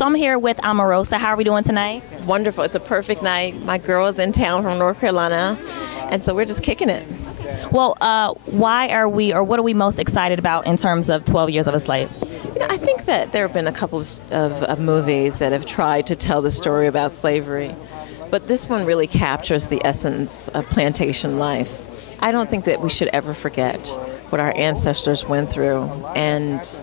So I'm here with Omarosa. How are we doing tonight? Wonderful. It's a perfect night. My girl is in town from North Carolina, and so we're just kicking it. Well, why are we, or what are we most excited about in terms of 12 Years of a Slave? You know, I think that there have been a couple of movies that have tried to tell the story about slavery, but this one really captures the essence of plantation life. I don't think that we should ever forget what our ancestors went through, and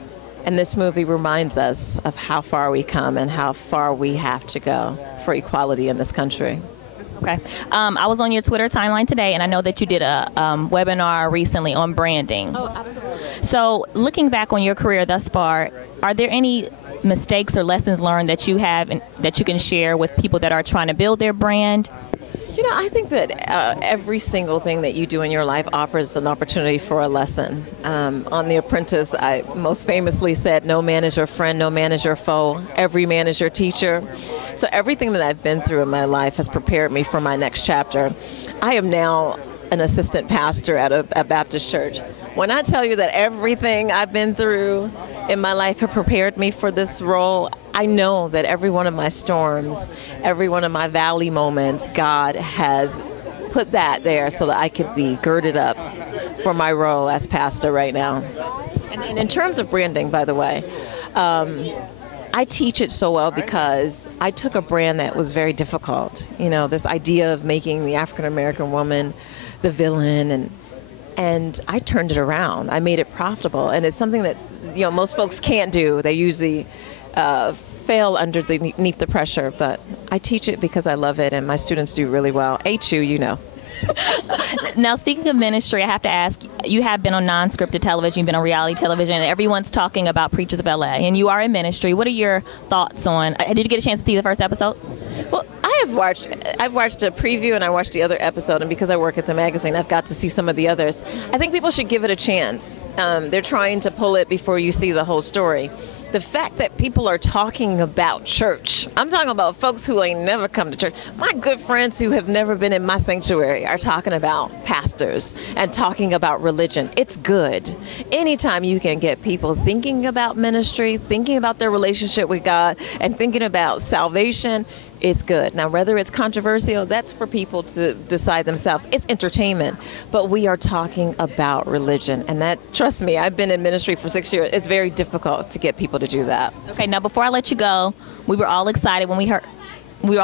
this movie reminds us of how far we come and how far we have to go for equality in this country. Okay. I was on your Twitter timeline today, and I know that you did a webinar recently on branding. Oh, absolutely. So looking back on your career thus far, are there any mistakes or lessons learned that you have and that you can share with people that are trying to build their brand? You know, I think that every single thing that you do in your life offers an opportunity for a lesson. On The Apprentice, I most famously said, no man is your friend, no man is your foe, every man is your teacher. So everything that I've been through in my life has prepared me for my next chapter. I am now an assistant pastor at a Baptist church. When I tell you that everything I've been through in my life have prepared me for this role, I know that every one of my storms, every one of my valley moments, God has put that there so that I could be girded up for my role as pastor right now. And in terms of branding, by the way, I teach it so well because I took a brand that was very difficult. You know, this idea of making the African-American woman the villain, and I turned it around. I made it profitable, and it's something that's, you know, most folks can't do. They usually fail underneath the pressure, but I teach it because I love it, and my students do really well. HU, you know. Now, speaking of ministry, I have to ask, you have been on non-scripted television, you've been on reality television, and everyone's talking about Preachers of LA, and you are in ministry. What are your thoughts on, did you get a chance to see the first episode? Well, I've watched a preview and I watched the other episode, and because I work at the magazine, I've got to see some of the others. I think people should give it a chance. They're trying to pull it before you see the whole story. The fact that people are talking about church, I'm talking about folks who ain't never come to church. My good friends who have never been in my sanctuary are talking about pastors and talking about religion. It's good. Anytime you can get people thinking about ministry, thinking about their relationship with God, and thinking about salvation, it's good. Now, whether it's controversial, that's for people to decide themselves. It's entertainment, but we are talking about religion, and that, trust me, I've been in ministry for 6 years. It's very difficult to get people to do that. Okay, now before I let you go, we were all excited when we heard. We were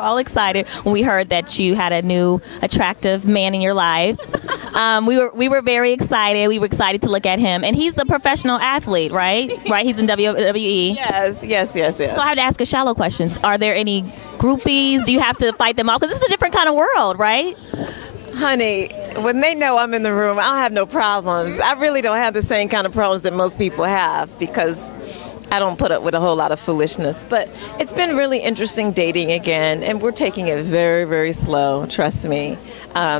all excited when we heard that you had a new attractive man in your life. We were very excited. We were excited to look at him, and he's a professional athlete, right? Right? He's in WWE. Yes. So I have to ask a shallow questions. Are there any groupies? Do you have to fight them off? Because this is a different kind of world, right? Honey, when they know I'm in the room, I don't have no problems. I really don't have the same kind of problems that most people have because I don't put up with a whole lot of foolishness. But it's been really interesting dating again, and we're taking it very, very slow, trust me.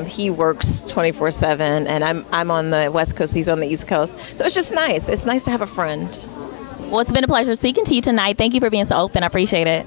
He works 24/7, and I'm on the West Coast, he's on the East Coast. So it's just nice. It's nice to have a friend. Well, it's been a pleasure speaking to you tonight. Thank you for being so open. I appreciate it.